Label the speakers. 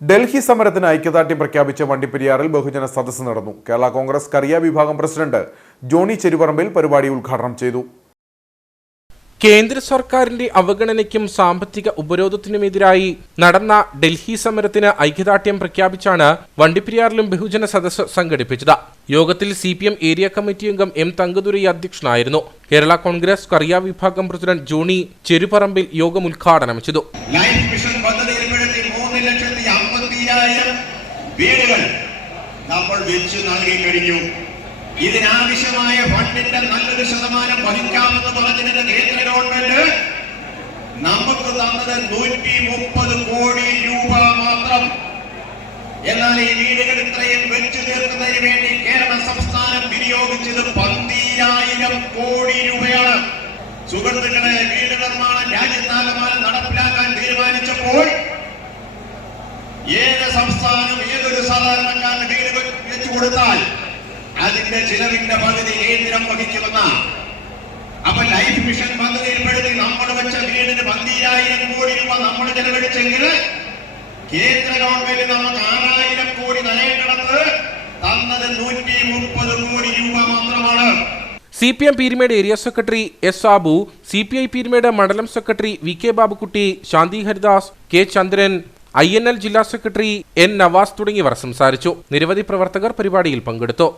Speaker 1: ഡൽഹി സമരത്തിന് ഐക്യദാർഢ്യം പ്രഖ്യാപിച്ച വണ്ടിപ്പെരിയാറിൽ ബഹുജന സദസ്സ് നടന്നു. കേരള കോൺഗ്രസ് കറിയ വിഭാഗം പ്രസിഡന്റ് ജോണി ചെരുപറമ്പിൽ പരിപാടി ഉദ്ഘാടനം ചെയ്തു.
Speaker 2: കേന്ദ്ര സർക്കാരിന്റെ അവഗണനയ്ക്കും സാമ്പത്തിക ഉപരോധത്തിനുമെതിരായി നടന്ന ഡൽഹി സമരത്തിന് ഐക്യദാർഢ്യം പ്രഖ്യാപിച്ചാണ് വണ്ടിപ്പെരിയാറിലും ബഹുജന സദസ്സ് സംഘടിപ്പിച്ചത്. യോഗത്തിൽ C P M area committee അംഗം എം തങ്കദുരൈ അധ്യക്ഷനായിരുന്നു. കേരള കോൺഗ്രസ് കറിയ വിഭാഗം പ്രസിഡന്റ് ജോണി ചെരുപറമ്പിൽ യോഗം ഉദ്ഘാടനം ചെയ്തു.
Speaker 3: ലൈഫ് മിഷൻ പദ്ധതിയിൽപ്പെടുത്തി ലക്ഷത്തി അമ്പത്തിരായിരം വീടുകൾ നമ്മൾ വെച്ചു നൽകി കഴിഞ്ഞു. ഇതിനാവശ്യമായ ഫണ്ടിന്റെ നല്ലൊരു ശതമാനം വഹിക്കാമെന്ന് പറഞ്ഞിരുന്ന കേന്ദ്ര ഗവൺമെന്റ് നമുക്ക് തന്നത് നൂറ്റി മുപ്പത് കോടി രൂപ മാത്രം. എന്നാൽ ഈ വീടുകൾ ഇത്രയും വെച്ചു തീർക്കുന്നതിന് വേണ്ടി കേരള സംസ്ഥാനം വിനിയോഗിച്ചത് പന്തീരായിരം കോടി രൂപയാണ്. സുഹൃത്തുക്കളെ വീട് നിർമ്മാണം രാജ്യത്താകമാനം നടപ്പിലാക്കാൻ തീരുമാനിച്ചപ്പോൾ സംസ്ഥാനം ഏതൊരു സാധാരണക്കാരന് വീട് വെച്ചു കൊടുത്താൽ അതിന്റെ ചിലവിന്റെ പകുതി കേന്ദ്രം വഹിക്കുമെന്ന അപ്പൊ ലൈഫ് മിഷൻ പദ്ധതിയിൽപ്പെടുത്തി നമ്മൾ വെച്ച വീടിന് പന്തിരായിരം കോടി രൂപ നമ്മൾ ചെലവഴിച്ചെങ്കിൽ കേന്ദ്ര ഗവൺമെന്റ് നമുക്ക് ആറായിരം കോടി നരേണ്ടിടത്ത് തന്നത് നൂറ്റി മുപ്പത് കോടി രൂപ മാത്രമാണ്.
Speaker 2: C P M Peermade area secretary S Abu C P I Peermade മണ്ഡലം secretary V K Babukutty Shanthi Haridas K Chandran I ജില്ലാ സെക്രട്ടറി എൻ നവാസ് തുടങ്ങിയവർ സംസാരിച്ചു. നിരവധി പ്രവർത്തകർ പരിപാടിയിൽ പങ്കെടുത്തു.